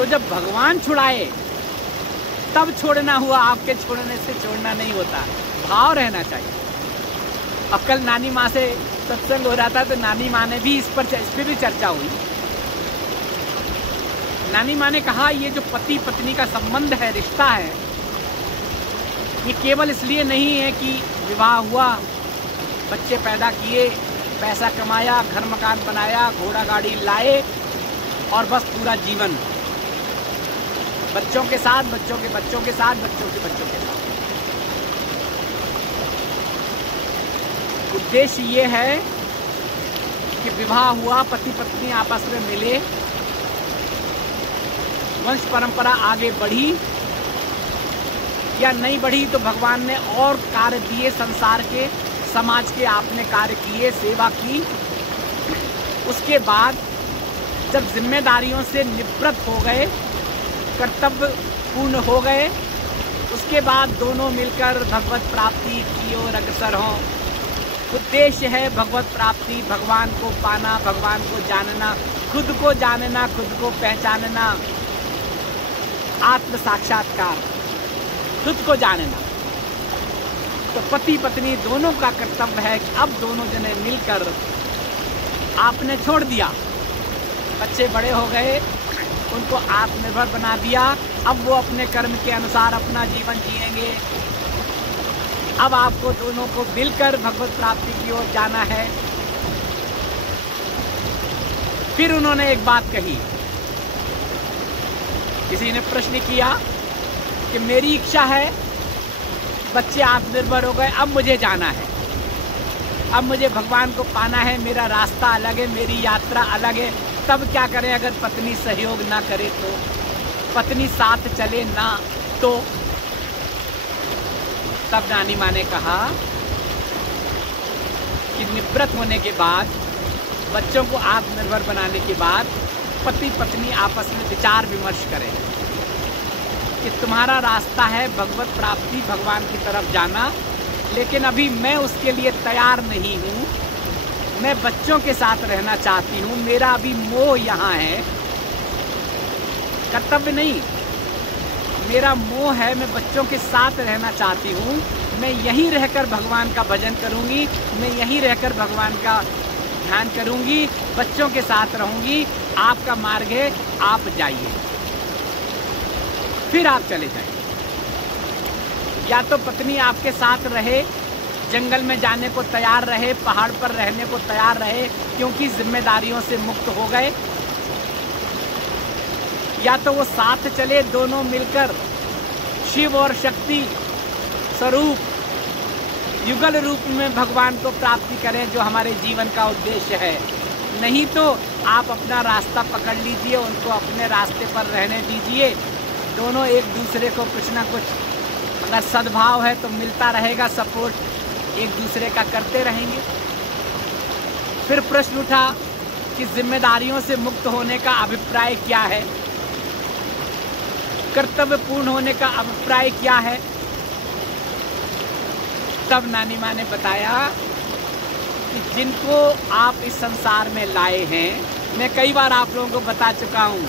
तो जब भगवान छुड़ाए तब छोड़ना हुआ, आपके छोड़ने से छोड़ना नहीं होता। भाव रहना चाहिए। अब कल नानी माँ से सत्संग हो रहा था तो नानी माँ ने भी इस पर भी चर्चा हुई। नानी माँ ने कहा ये जो पति पत्नी का संबंध है, रिश्ता है, ये केवल इसलिए नहीं है कि विवाह हुआ, बच्चे पैदा किए, पैसा कमाया, घर मकान बनाया, घोड़ा गाड़ी लाए और बस पूरा जीवन बच्चों के साथ, बच्चों के बच्चों के साथ, बच्चों के बच्चों के साथ। उद्देश्य ये है कि विवाह हुआ, पति पत्नी आपस में मिले, वंश परंपरा आगे बढ़ी या नहीं बढ़ी तो भगवान ने और कार्य दिए, संसार के, समाज के आपने कार्य किए, सेवा की। उसके बाद जब जिम्मेदारियों से निवृत्त हो गए, कर्तव्य पूर्ण हो गए, उसके बाद दोनों मिलकर भगवत प्राप्ति की ओर अग्रसर हों। उद्देश्य है भगवत प्राप्ति, भगवान को पाना, भगवान को जानना, खुद को जानना, खुद को पहचानना, आत्म साक्षात्कार, खुद को जानना। तो पति पत्नी दोनों का कर्तव्य है कि अब दोनों जने मिलकर, आपने छोड़ दिया, बच्चे बड़े हो गए, उनको आत्मनिर्भर बना दिया, अब वो अपने कर्म के अनुसार अपना जीवन जिएंगे। अब आपको दोनों को मिलकर भगवत प्राप्ति की ओर जाना है। फिर उन्होंने एक बात कही, किसी ने प्रश्न किया कि मेरी इच्छा है, बच्चे आत्मनिर्भर हो गए, अब मुझे जाना है, अब मुझे भगवान को पाना है, मेरा रास्ता अलग है, मेरी यात्रा अलग है, तब क्या करें अगर पत्नी सहयोग ना करे तो, पत्नी साथ चले ना तो? तब नानी माँ ने कहा कि निवृत्त होने के बाद, बच्चों को आत्मनिर्भर बनाने के बाद, पति पत्नी आपस में विचार विमर्श करें कि तुम्हारा रास्ता है भगवत प्राप्ति, भगवान की तरफ जाना, लेकिन अभी मैं उसके लिए तैयार नहीं हूँ, मैं बच्चों के साथ रहना चाहती हूँ, मेरा अभी मोह यहाँ है, कर्तव्य नहीं, मेरा मोह है, मैं बच्चों के साथ रहना चाहती हूँ, मैं यहीं रहकर भगवान का भजन करूँगी, मैं यहीं रहकर भगवान का ध्यान करूँगी, बच्चों के साथ रहूँगी, आपका मार्ग है, आप जाइए, फिर आप चले जाइए। या तो पत्नी आपके साथ रहे, जंगल में जाने को तैयार रहे, पहाड़ पर रहने को तैयार रहे, क्योंकि जिम्मेदारियों से मुक्त हो गए, या तो वो साथ चले, दोनों मिलकर शिव और शक्ति स्वरूप युगल रूप में भगवान को प्राप्ति करें, जो हमारे जीवन का उद्देश्य है। नहीं तो आप अपना रास्ता पकड़ लीजिए, उनको अपने रास्ते पर रहने दीजिए, दोनों एक दूसरे को कुछ ना कुछ, अगर सद्भाव है तो मिलता रहेगा, सपोर्ट एक दूसरे का करते रहेंगे। फिर प्रश्न उठा कि जिम्मेदारियों से मुक्त होने का अभिप्राय क्या है, कर्तव्य पूर्ण होने का अभिप्राय क्या है? तब नानी माँ ने बताया कि जिनको आप इस संसार में लाए हैं, मैं कई बार आप लोगों को बता चुका हूँ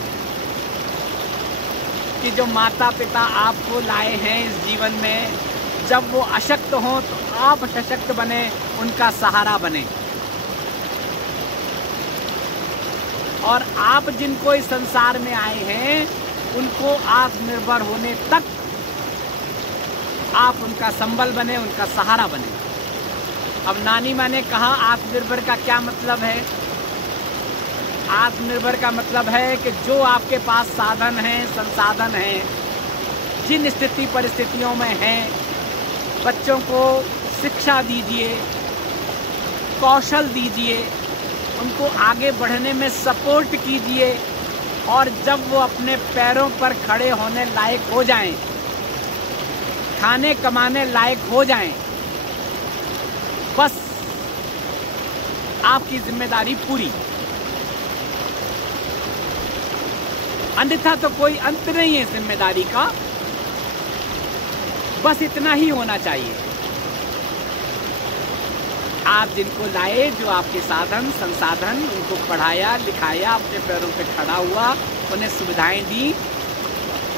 कि जो माता पिता आपको लाए हैं इस जीवन में, जब वो अशक्त हों तो आप सशक्त बने, उनका सहारा बने। और आप जिनको इस संसार में आए हैं, उनको आत्मनिर्भर होने तक आप उनका संबल बने, उनका सहारा बने। अब नानी माँ ने कहा आत्मनिर्भर का क्या मतलब है? आत्मनिर्भर का मतलब है कि जो आपके पास साधन हैं, संसाधन हैं, जिन स्थिति परिस्थितियों में हैं, बच्चों को शिक्षा दीजिए, कौशल दीजिए, उनको आगे बढ़ने में सपोर्ट कीजिए, और जब वो अपने पैरों पर खड़े होने लायक हो जाएं, खाने कमाने लायक हो जाएं, बस आपकी जिम्मेदारी पूरी। अन्यथा तो कोई अंत नहीं है जिम्मेदारी का, बस इतना ही होना चाहिए। आप जिनको लाए, जो आपके साधन संसाधन, उनको पढ़ाया लिखाया, अपने पैरों पे खड़ा हुआ, उन्हें सुविधाएं दी,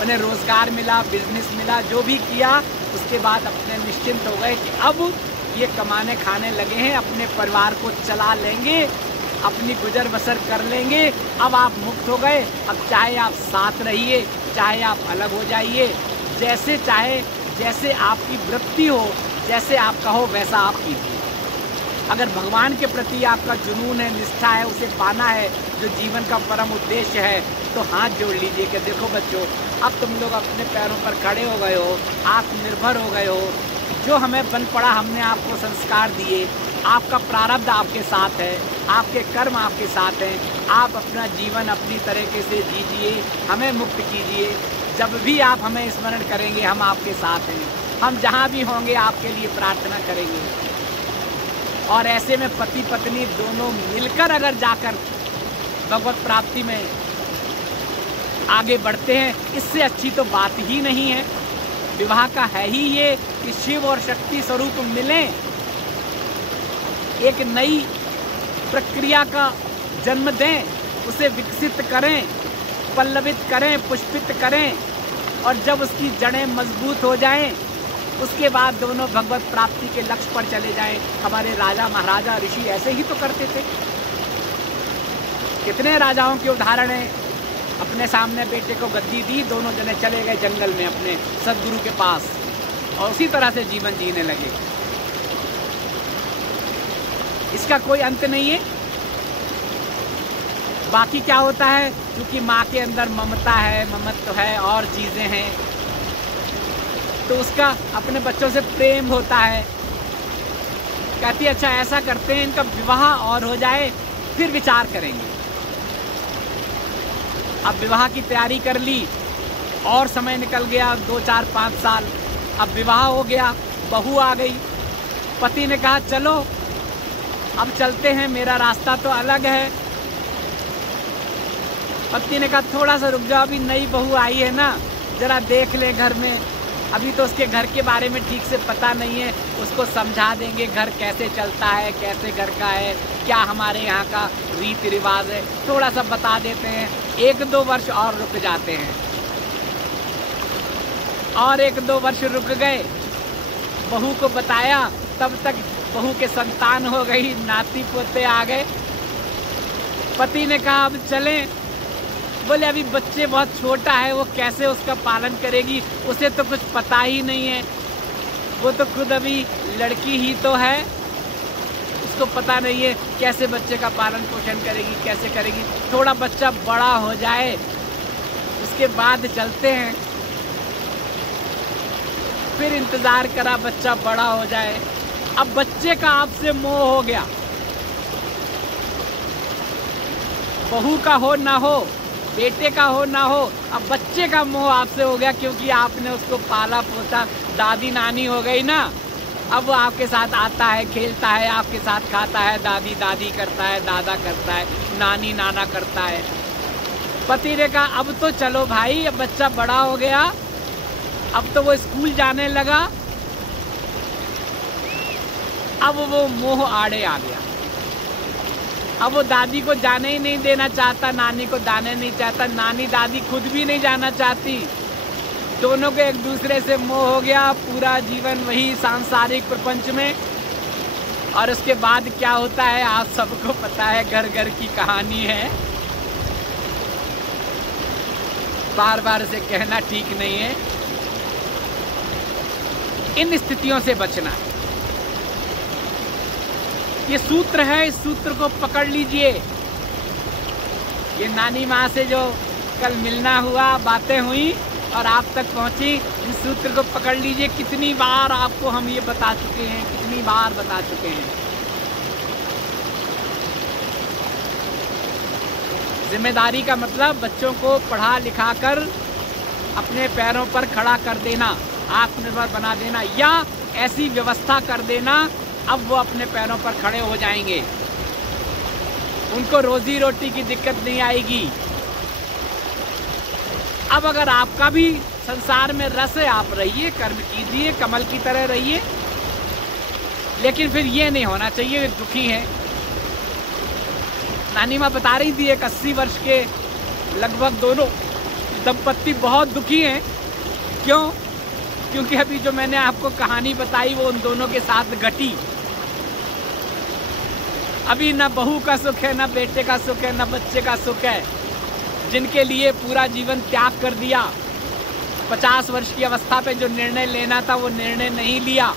उन्हें रोज़गार मिला, बिजनेस मिला, जो भी किया, उसके बाद अपने निश्चिंत हो गए कि अब ये कमाने खाने लगे हैं, अपने परिवार को चला लेंगे, अपनी गुजर बसर कर लेंगे। अब आप मुक्त हो गए। अब चाहे आप साथ रहिए, चाहे आप अलग हो जाइए, जैसे चाहे, जैसे आपकी वृत्ति हो, जैसे आप कहो वैसा आप कीजिए। अगर भगवान के प्रति आपका जुनून है, निष्ठा है, उसे पाना है, जो जीवन का परम उद्देश्य है, तो हाथ जोड़ लीजिए कि देखो बच्चों, अब तुम लोग अपने पैरों पर खड़े हो गए हो, आत्मनिर्भर हो गए हो। जो हमें बन पड़ा, हमने आपको संस्कार दिए, आपका प्रारब्ध आपके साथ है, आपके कर्म आपके साथ हैं। आप अपना जीवन अपनी तरीके से जीजिए, हमें मुक्त कीजिए। जब भी आप हमें स्मरण करेंगे, हम आपके साथ हैं। हम जहाँ भी होंगे आपके लिए प्रार्थना करेंगे। और ऐसे में पति पत्नी दोनों मिलकर अगर जाकर भगवत प्राप्ति में आगे बढ़ते हैं, इससे अच्छी तो बात ही नहीं है। विवाह का है ही ये कि शिव और शक्ति स्वरूप मिलें, एक नई प्रक्रिया का जन्म दें, उसे विकसित करें, पल्लवित करें, पुष्पित करें, और जब उसकी जड़ें मजबूत हो जाएं, उसके बाद दोनों भगवत प्राप्ति के लक्ष्य पर चले जाएं। हमारे राजा महाराजा ऋषि ऐसे ही तो करते थे। कितने राजाओं के उदाहरण हैं। अपने सामने बेटे को गद्दी दी, दोनों जने चले गए जंगल में अपने सदगुरु के पास, और उसी तरह से जीवन जीने लगे। इसका कोई अंत नहीं है। बाकी क्या होता है, क्योंकि माँ के अंदर ममता है, ममत्व है, और चीज़ें हैं, तो उसका अपने बच्चों से प्रेम होता है। कहती अच्छा ऐसा करते हैं, इनका विवाह और हो जाए, फिर विचार करेंगे। अब विवाह की तैयारी कर ली, और समय निकल गया 2, 4, 5 साल। अब विवाह हो गया, बहू आ गई। पति ने कहा चलो अब चलते हैं, मेरा रास्ता तो अलग है। पत्नी ने कहा थोड़ा सा रुक जाओ, अभी नई बहू आई है ना, जरा देख ले घर में, अभी तो उसके घर के बारे में ठीक से पता नहीं है, उसको समझा देंगे घर कैसे चलता है, कैसे घर का है, क्या हमारे यहाँ का रीति रिवाज है, थोड़ा सा बता देते हैं। 1-2 वर्ष और रुक जाते हैं, और 1-2 वर्ष रुक गए। बहू को बताया, तब तक बहू के संतान हो गई, नाती पोते आ गए। पति ने कहा अब चलें। बोले अभी बच्चे बहुत छोटा है, वो कैसे उसका पालन करेगी, उसे तो कुछ पता ही नहीं है, वो तो खुद अभी लड़की ही तो है, उसको पता नहीं है कैसे बच्चे का पालन पोषण करेगी, कैसे करेगी। थोड़ा बच्चा बड़ा हो जाए, उसके बाद चलते हैं। फिर इंतज़ार करा, बच्चा बड़ा हो जाए। अब बच्चे का आपसे मोह हो गया, बहू का हो ना हो, बेटे का हो ना हो, अब बच्चे का मोह आपसे हो गया, क्योंकि आपने उसको पाला पोसा, दादी नानी हो गई ना। अब वो आपके साथ आता है, खेलता है, आपके साथ खाता है, दादी दादी करता है, दादा करता है, नानी नाना करता है। पति ने कहा अब तो चलो भाई, अब बच्चा बड़ा हो गया, अब तो वो स्कूल जाने लगा, अब वो मोह आड़े आ गया। अब वो दादी को जाने ही नहीं देना चाहता, नानी को जाने नहीं चाहता, नानी दादी खुद भी नहीं जाना चाहती। दोनों को एक दूसरे से मोह हो गया, पूरा जीवन वही सांसारिक प्रपंच में। और उसके बाद क्या होता है आप सबको पता है, घर घर की कहानी है, बार बार से कहना ठीक नहीं है। इन स्थितियों से बचना है, ये सूत्र है, इस सूत्र को पकड़ लीजिए। ये नानी माँ से जो कल मिलना हुआ, बातें हुई और आप तक पहुँची, इस सूत्र को पकड़ लीजिए। कितनी बार आपको हम ये बता चुके हैं, कितनी बार बता चुके हैं। जिम्मेदारी का मतलब बच्चों को पढ़ा लिखा कर अपने पैरों पर खड़ा कर देना, आत्मनिर्भर बना देना, या ऐसी व्यवस्था कर देना अब वो अपने पैरों पर खड़े हो जाएंगे, उनको रोजी रोटी की दिक्कत नहीं आएगी। अब अगर आपका भी संसार में रस है, आप रहिए, कर्म कीजिए, कमल की तरह रहिए, लेकिन फिर ये नहीं होना चाहिए, दुखी हैं। नानी माँ बता रही थी, एक 80 वर्ष के लगभग दोनों दंपत्ति बहुत दुखी हैं। क्यों? क्योंकि अभी जो मैंने आपको कहानी बताई वो उन दोनों के साथ घटी। अभी ना बहू का सुख है, ना बेटे का सुख है, ना बच्चे का सुख है, जिनके लिए पूरा जीवन त्याग कर दिया। 50 वर्ष की अवस्था पे जो निर्णय लेना था वो निर्णय नहीं लिया।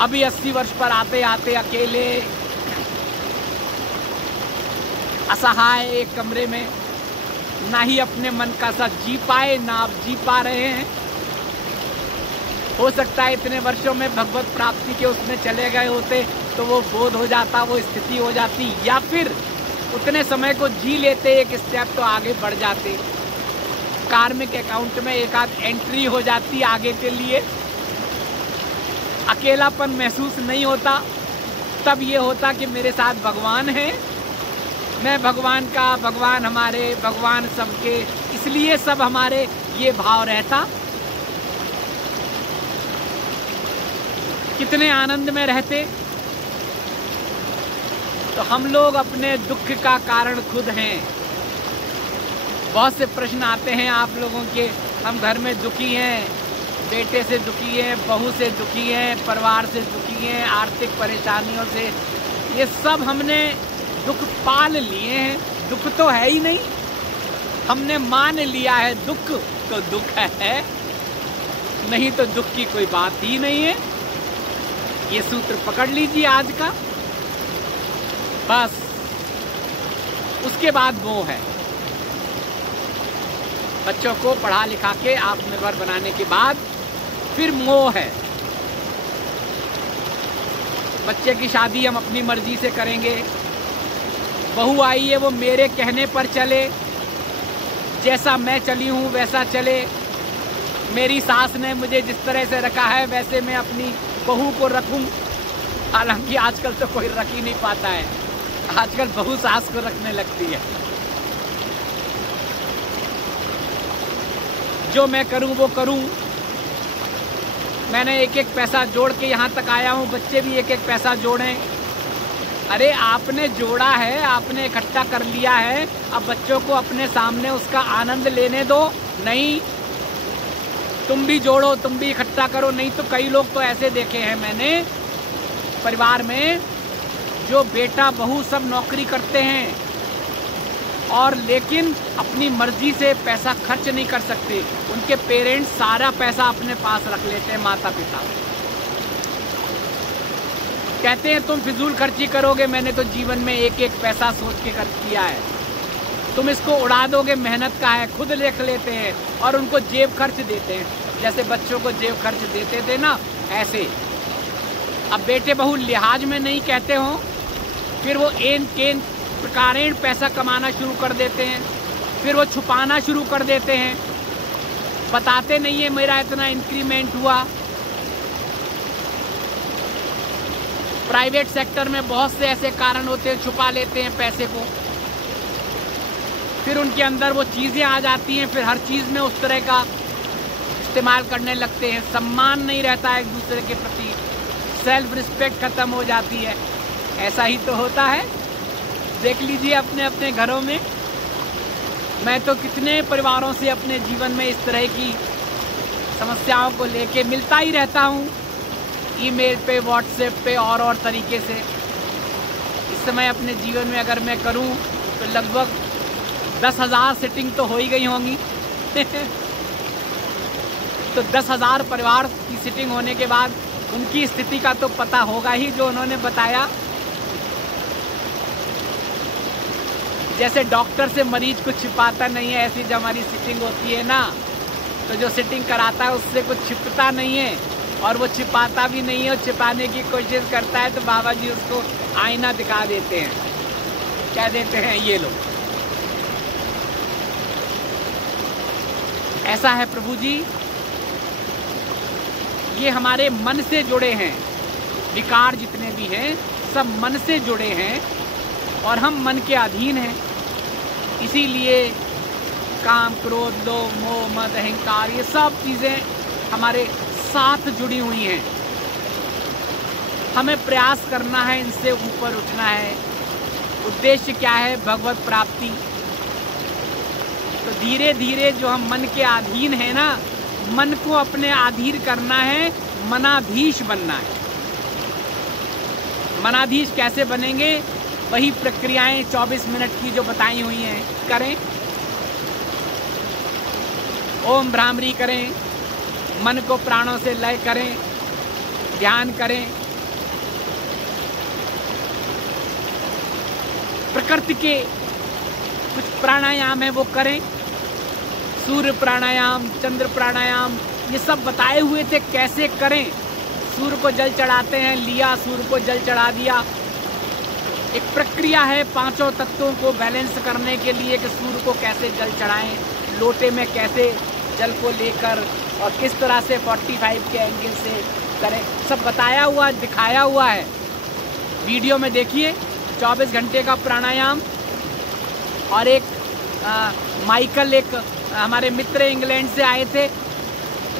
अभी 80 वर्ष पर आते आते अकेले असहाय एक कमरे में, ना ही अपने मन का साथ जी पाए, ना आप जी पा रहे हैं। हो सकता है इतने वर्षों में भगवत प्राप्ति के उसमें चले गए होते तो वो बोध हो जाता, वो स्थिति हो जाती, या फिर उतने समय को जी लेते, एक स्टेप तो आगे बढ़ जाते, कार्मिक अकाउंट में एक आध एंट्री हो जाती आगे के लिए। अकेलापन महसूस नहीं होता। तब ये होता कि मेरे साथ भगवान है, मैं भगवान का, भगवान हमारे, भगवान सबके, इसलिए सब हमारे, ये भाव रहता। कितने आनंद में रहते। तो हम लोग अपने दुख का कारण खुद हैं। बहुत से प्रश्न आते हैं आप लोगों के, हम घर में दुखी हैं, बेटे से दुखी हैं, बहू से दुखी हैं, परिवार से दुखी हैं, आर्थिक परेशानियों से। ये सब हमने दुख पाल लिए हैं। दुख तो है ही नहीं, हमने मान लिया है दुख तो दुख है, नहीं तो दुख की कोई बात ही नहीं है। ये सूत्र पकड़ लीजिए आज का, बस। उसके बाद वो है, बच्चों को पढ़ा लिखा के आत्मनिर्भर बनाने के बाद फिर मोह है। बच्चे की शादी हम अपनी मर्जी से करेंगे, बहू आई है वो मेरे कहने पर चले, जैसा मैं चली हूँ वैसा चले, मेरी सास ने मुझे जिस तरह से रखा है वैसे मैं अपनी बहू को रखूं। हालांकि आजकल तो कोई रख ही नहीं पाता है, आजकल बहू सास को रखने लगती है। जो मैं करूं वो करूं, मैंने एक एक पैसा जोड़ के यहाँ तक आया हूँ, बच्चे भी एक एक पैसा जोड़ें। अरे आपने जोड़ा है, आपने इकट्ठा कर लिया है, अब बच्चों को अपने सामने उसका आनंद लेने दो। नहीं, तुम भी जोड़ो, तुम भी इकट्ठा करो। नहीं तो कई लोग तो ऐसे देखे हैं मैंने परिवार में, जो बेटा बहू सब नौकरी करते हैं और लेकिन अपनी मर्जी से पैसा खर्च नहीं कर सकते। उनके पेरेंट्स सारा पैसा अपने पास रख लेते हैं, माता पिता कहते हैं तुम फिजूल खर्ची करोगे, मैंने तो जीवन में एक एक पैसा सोच के खर्च किया है, तुम इसको उड़ा दोगे, मेहनत का है। खुद लिख लेते हैं और उनको जेब खर्च देते हैं, जैसे बच्चों को जेब खर्च देते थे ना, ऐसे। अब बेटे बहू लिहाज में नहीं कहते हो, फिर वो एन केन प्रकारेण पैसा कमाना शुरू कर देते हैं, फिर वो छुपाना शुरू कर देते हैं, बताते नहीं है मेरा इतना इंक्रीमेंट हुआ। प्राइवेट सेक्टर में बहुत से ऐसे कारण होते हैं, छुपा लेते हैं पैसे को, फिर उनके अंदर वो चीज़ें आ जाती हैं, फिर हर चीज़ में उस तरह का इस्तेमाल करने लगते हैं। सम्मान नहीं रहता है एक दूसरे के प्रति, सेल्फ रिस्पेक्ट खत्म हो जाती है। ऐसा ही तो होता है, देख लीजिए अपने अपने घरों में। मैं तो कितने परिवारों से अपने जीवन में इस तरह की समस्याओं को लेके मिलता ही रहता हूँ, ईमेल पे, व्हाट्सएप पे और तरीके से। इस समय अपने जीवन में अगर मैं करूँ तो लगभग 10,000 सिटिंग तो हो ही गई होंगी। तो 10,000 परिवार की सिटिंग होने के बाद उनकी स्थिति का तो पता होगा ही, जो उन्होंने बताया। जैसे डॉक्टर से मरीज कुछ छिपाता नहीं है, ऐसी जब हमारी सिटिंग होती है ना, तो जो सिटिंग कराता है उससे कुछ छिपता नहीं है और वो छिपाता भी नहीं है, और छिपाने की कोशिश करता है तो बाबा जी उसको आईना दिखा देते हैं, क्या देते हैं, ये लो। ऐसा है प्रभु जी, ये हमारे मन से जुड़े हैं, विकार जितने भी हैं सब मन से जुड़े हैं और हम मन के अधीन हैं। इसीलिए काम, क्रोध, लोभ, मोह, मद, अहंकार, ये सब चीज़ें हमारे साथ जुड़ी हुई हैं। हमें प्रयास करना है, इनसे ऊपर उठना है। उद्देश्य क्या है? भगवत प्राप्ति। तो धीरे धीरे जो हम मन के अधीन है ना, मन को अपने अधीन करना है, मनाधीश बनना है। मनाधीश कैसे बनेंगे? वही प्रक्रियाएं 24 मिनट की जो बताई हुई हैं करें। ओम भ्रामरी करें, मन को प्राणों से लय करें, ध्यान करें, प्रकृति के कुछ प्राणायाम है वो करें, सूर्य प्राणायाम, चंद्र प्राणायाम, ये सब बताए हुए थे कैसे करें। सूर्य को जल चढ़ाते हैं, लिया सूर्य को जल चढ़ा दिया। एक प्रक्रिया है पांचों तत्वों को बैलेंस करने के लिए कि सूर्य को कैसे जल चढ़ाएं, लोटे में कैसे जल को लेकर और किस तरह से 45 के एंगल से करें, सब बताया हुआ, दिखाया हुआ है। वीडियो में देखिए 24 घंटे का प्राणायाम। और एक माइकल, एक हमारे मित्र इंग्लैंड से आए थे,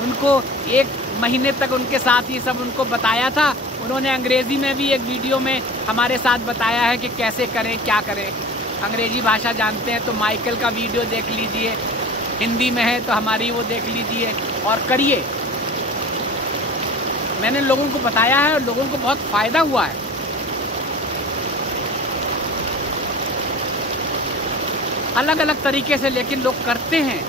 उनको 1 महीने तक उनके साथ ये सब उनको बताया था। उन्होंने अंग्रेज़ी में भी एक वीडियो में हमारे साथ बताया है कि कैसे करें, क्या करें। अंग्रेजी भाषा जानते हैं तो माइकल का वीडियो देख लीजिए, हिंदी में है तो हमारी वो देख लीजिए और करिए। मैंने लोगों को बताया है और लोगों को बहुत फ़ायदा हुआ है। अलग अलग तरीके से लेकिन लोग करते हैं।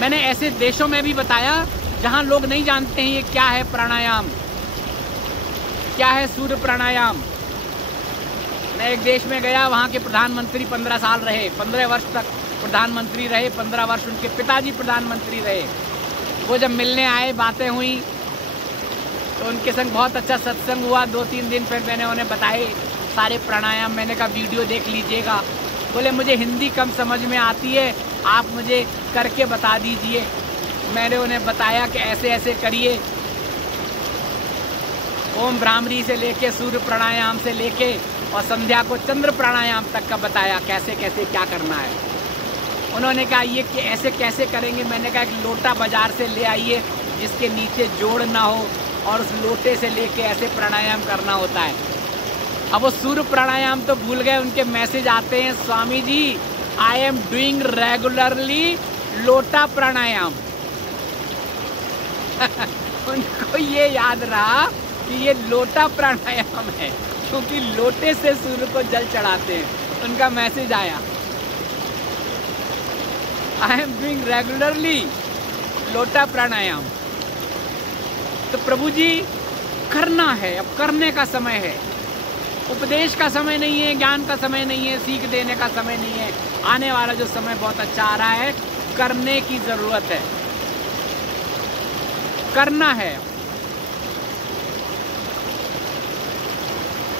मैंने ऐसे देशों में भी बताया जहां लोग नहीं जानते हैं ये क्या है प्राणायाम, क्या है सूर्य प्राणायाम। मैं एक देश में गया, वहाँ के प्रधानमंत्री 15 साल रहे, 15 वर्ष तक प्रधानमंत्री रहे, 15 वर्ष उनके पिताजी प्रधानमंत्री रहे। वो जब मिलने आए, बातें हुई तो उनके संग बहुत अच्छा सत्संग हुआ। 2-3 दिन फिर मैंने उन्हें बताए सारे प्राणायाम। मैंने कहा वीडियो देख लीजिएगा। बोले मुझे हिंदी कम समझ में आती है, आप मुझे करके बता दीजिए। मैंने उन्हें बताया कि ऐसे ऐसे करिए। ओम भ्रामरी से लेके, सूर्य प्राणायाम से लेके और संध्या को चंद्र प्राणायाम तक का बताया कैसे कैसे क्या करना है। उन्होंने कहा ये कि ऐसे कैसे करेंगे। मैंने कहा एक लोटा बाजार से ले आइए जिसके नीचे जोड़ ना हो और उस लोटे से लेके ऐसे प्राणायाम करना होता है। अब वो सूर्य प्राणायाम तो भूल गए, उनके मैसेज आते हैं, Swami ji I am doing regularly लोटा प्राणायाम। उनको ये याद रहा कि ये लोटा प्राणायाम है क्योंकि लोटे से सूर्य को जल चढ़ाते हैं। उनका मैसेज आया, आई एम डूइंग रेगुलरली लोटा प्राणायाम। तो प्रभु जी करना है, अब करने का समय है। उपदेश का समय नहीं है, ज्ञान का समय नहीं है, सीख देने का समय नहीं है। आने वाला जो समय बहुत अच्छा आ रहा है, करने की जरूरत है, करना है।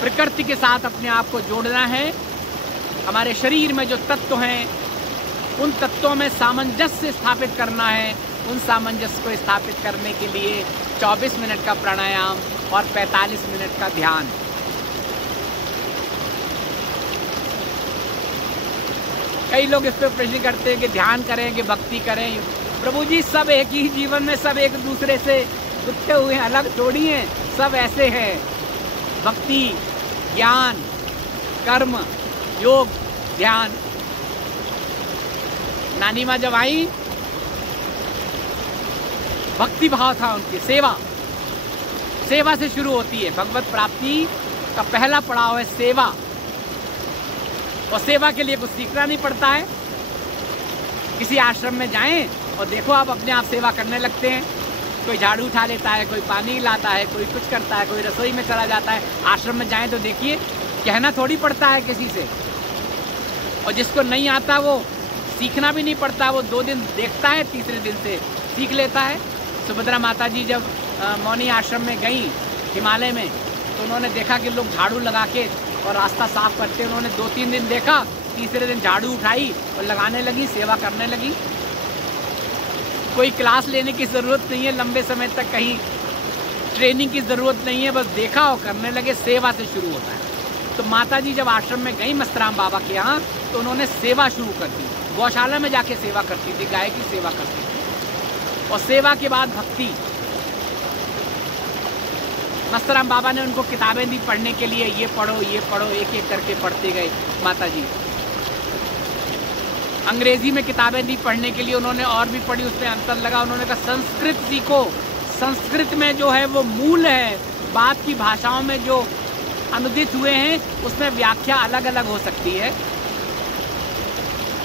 प्रकृति के साथ अपने आप को जोड़ना है। हमारे शरीर में जो तत्व हैं उन तत्वों में सामंजस्य स्थापित करना है। उन सामंजस्य को स्थापित करने के लिए 24 मिनट का प्राणायाम और 45 मिनट का ध्यान। कई लोग इस पर प्रश्न करते हैं कि ध्यान करें कि भक्ति करें। प्रभु जी सब एक ही जीवन में, सब एक दूसरे से गुत्थे हुए हैं, अलग थोड़ी हैं, सब ऐसे हैं। भक्ति, ज्ञान, कर्म, योग, ध्यान। नानी माँ जब आई, भक्ति भाव था उनकी, सेवा, सेवा से शुरू होती है। भगवत प्राप्ति का पहला पड़ाव है सेवा। और सेवा के लिए कुछ सीखना नहीं पड़ता है। किसी आश्रम में जाएं और देखो आप अपने आप सेवा करने लगते हैं। कोई झाड़ू उठा लेता है, कोई पानी लाता है, कोई कुछ करता है, कोई रसोई में चला जाता है। आश्रम में जाएं तो देखिए, कहना थोड़ी पड़ता है किसी से। और जिसको नहीं आता वो सीखना भी नहीं पड़ता, वो 2 दिन देखता है, तीसरे दिन से सीख लेता है। सुभद्रा माता जी जब मौनी आश्रम में गई हिमालय में, तो उन्होंने देखा कि लोग झाड़ू लगा के और रास्ता साफ करते। उन्होंने 2-3 दिन देखा, तीसरे दिन झाड़ू उठाई और लगाने लगी, सेवा करने लगी। कोई क्लास लेने की ज़रूरत नहीं है, लंबे समय तक कहीं ट्रेनिंग की ज़रूरत नहीं है, बस देखा और करने लगे। सेवा से शुरू होता है। तो माता जी जब आश्रम में गई मस्तराम बाबा के यहाँ, तो उन्होंने सेवा शुरू कर दी। गौशाला में जाके सेवा करती थी, गाय की सेवा करती थी। और सेवा के बाद भक्ति। मस्तराम बाबा ने उनको किताबें दी पढ़ने के लिए, ये पढ़ो, एक एक करके पढ़ते गए माता जी। अंग्रेजी में किताबें दी पढ़ने के लिए, उन्होंने और भी पढ़ी, उसमें अंतर लगा। उन्होंने कहा संस्कृत सीखो, संस्कृत में जो है वो मूल है, बात की भाषाओं में जो अनुदित हुए हैं उसमें व्याख्या अलग अलग हो सकती है,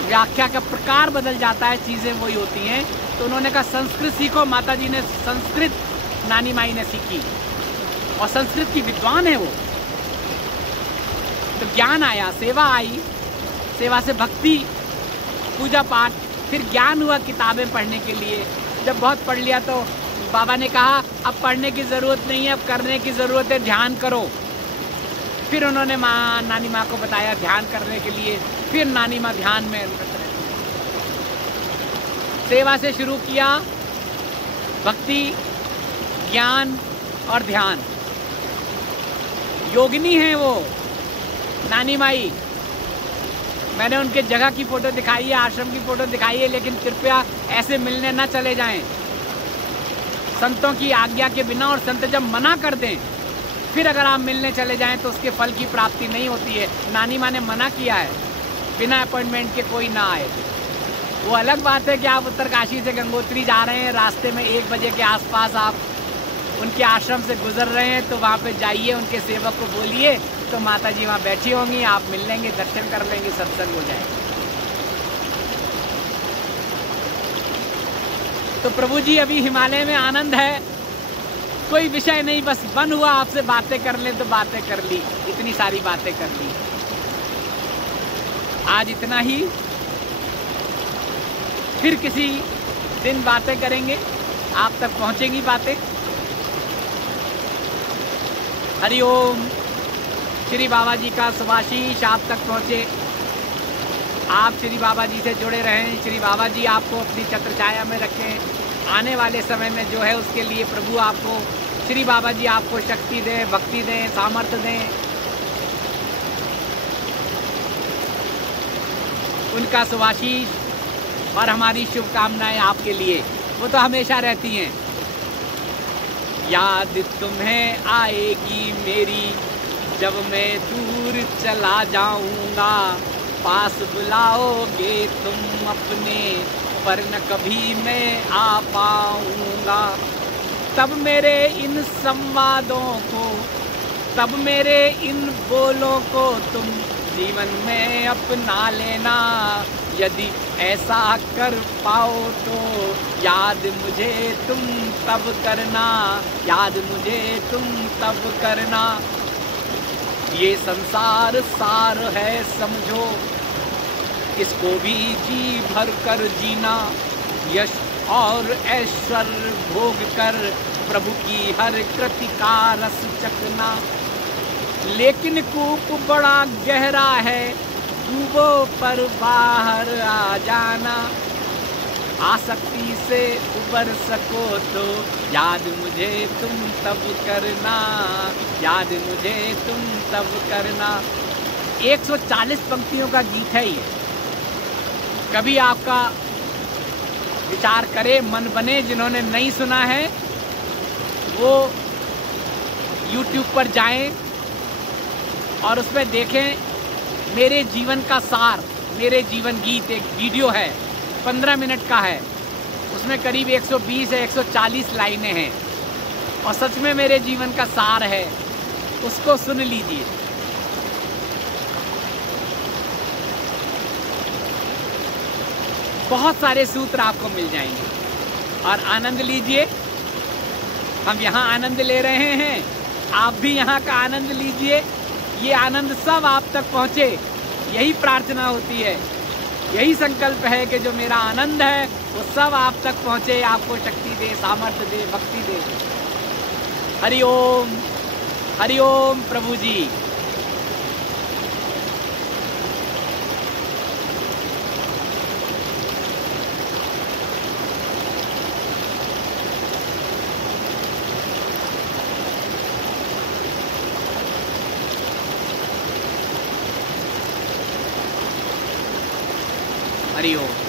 व्याख्या का प्रकार बदल जाता है, चीज़ें वही होती हैं। तो उन्होंने कहा संस्कृत सीखो। माता जी ने संस्कृत नानी माई ने सीखी और संस्कृत की विद्वान है वो। तो ज्ञान आया, सेवा आई, सेवा से भक्ति, पूजा पाठ, फिर ज्ञान हुआ किताबें पढ़ने के लिए। जब बहुत पढ़ लिया तो बाबा ने कहा अब पढ़ने की ज़रूरत नहीं है, अब करने की ज़रूरत है, ध्यान करो। फिर उन्होंने नानी माँ को बताया ध्यान करने के लिए, फिर नानी माँ ध्यान में सेवा से शुरू किया, भक्ति, ज्ञान और ध्यान। योगिनी है वो नानी माई। मैंने उनके जगह की फ़ोटो दिखाई है, आश्रम की फ़ोटो दिखाई है, लेकिन कृपया ऐसे मिलने ना चले जाएं संतों की आज्ञा के बिना। और संत जब मना कर दें फिर अगर आप मिलने चले जाएं तो उसके फल की प्राप्ति नहीं होती है। नानी माँ ने मना किया है, बिना अपॉइंटमेंट के कोई ना आए। वो अलग बात है कि आप उत्तरकाशी से गंगोत्री जा रहे हैं, रास्ते में 1 बजे के आसपास आप उनके आश्रम से गुजर रहे हैं, तो वहाँ पे जाइए, उनके सेवक को बोलिए, तो माता जी वहाँ बैठी होंगी, आप मिल लेंगे, दर्शन कर लेंगे, सत्संग हो जाएगा। तो प्रभु जी अभी हिमालय में आनंद है, कोई विषय नहीं, बस मन हुआ आपसे बातें कर ले तो बातें कर ली, इतनी सारी बातें कर ली। आज इतना ही, फिर किसी दिन बातें करेंगे, आप तक पहुंचेंगी बातें। हरिओम। श्री बाबा जी का सुभाशीष आप तक पहुँचे। आप श्री बाबा जी से जुड़े रहें, श्री बाबा जी आपको अपनी छत्र छाया में रखें। आने वाले समय में जो है उसके लिए प्रभु आपको, श्री बाबा जी आपको शक्ति दें, भक्ति दें, सामर्थ्य दें। उनका सुभाशीष और हमारी शुभकामनाएं आपके लिए, वो तो हमेशा रहती हैं। याद तुम्हें आएगी मेरी जब मैं दूर चला जाऊंगा, पास बुलाओगे तुम अपने पर न कभी मैं आ पाऊंगा। तब मेरे इन संवादों को, तब मेरे इन बोलों को तुम जीवन में अपना लेना। यदि ऐसा कर पाओ तो याद मुझे तुम तब करना, याद मुझे तुम तब करना। ये संसार सार है समझो, इसको भी जी भर कर जीना। यश और ऐश्वर्य भोग कर प्रभु की हर कृति का रस चखना। लेकिन कूप बड़ा गहरा है, डूबो पर बाहर आ जाना। आसक्ति से उबर सको तो याद मुझे तुम तब करना, याद मुझे तुम तब करना। 140 पंक्तियों का गीत है ये। कभी आपका विचार करे, मन बने, जिन्होंने नहीं सुना है वो YouTube पर जाएं और उसमें देखें मेरे जीवन का सार, मेरे जीवन गीत। एक वीडियो है, 15 मिनट का है, उसमें करीब 120 या 140 लाइनें हैं और सच में मेरे जीवन का सार है, उसको सुन लीजिए। बहुत सारे सूत्र आपको मिल जाएंगे और आनंद लीजिए। हम यहाँ आनंद ले रहे हैं, आप भी यहाँ का आनंद लीजिए। ये आनंद सब आप तक पहुँचे, यही प्रार्थना होती है, यही संकल्प है कि जो मेरा आनंद है वो सब आप तक पहुँचे, आपको शक्ति दे, सामर्थ्य दे, भक्ति दे। हरि ओम, हरि ओम प्रभु जी। हरि ओम।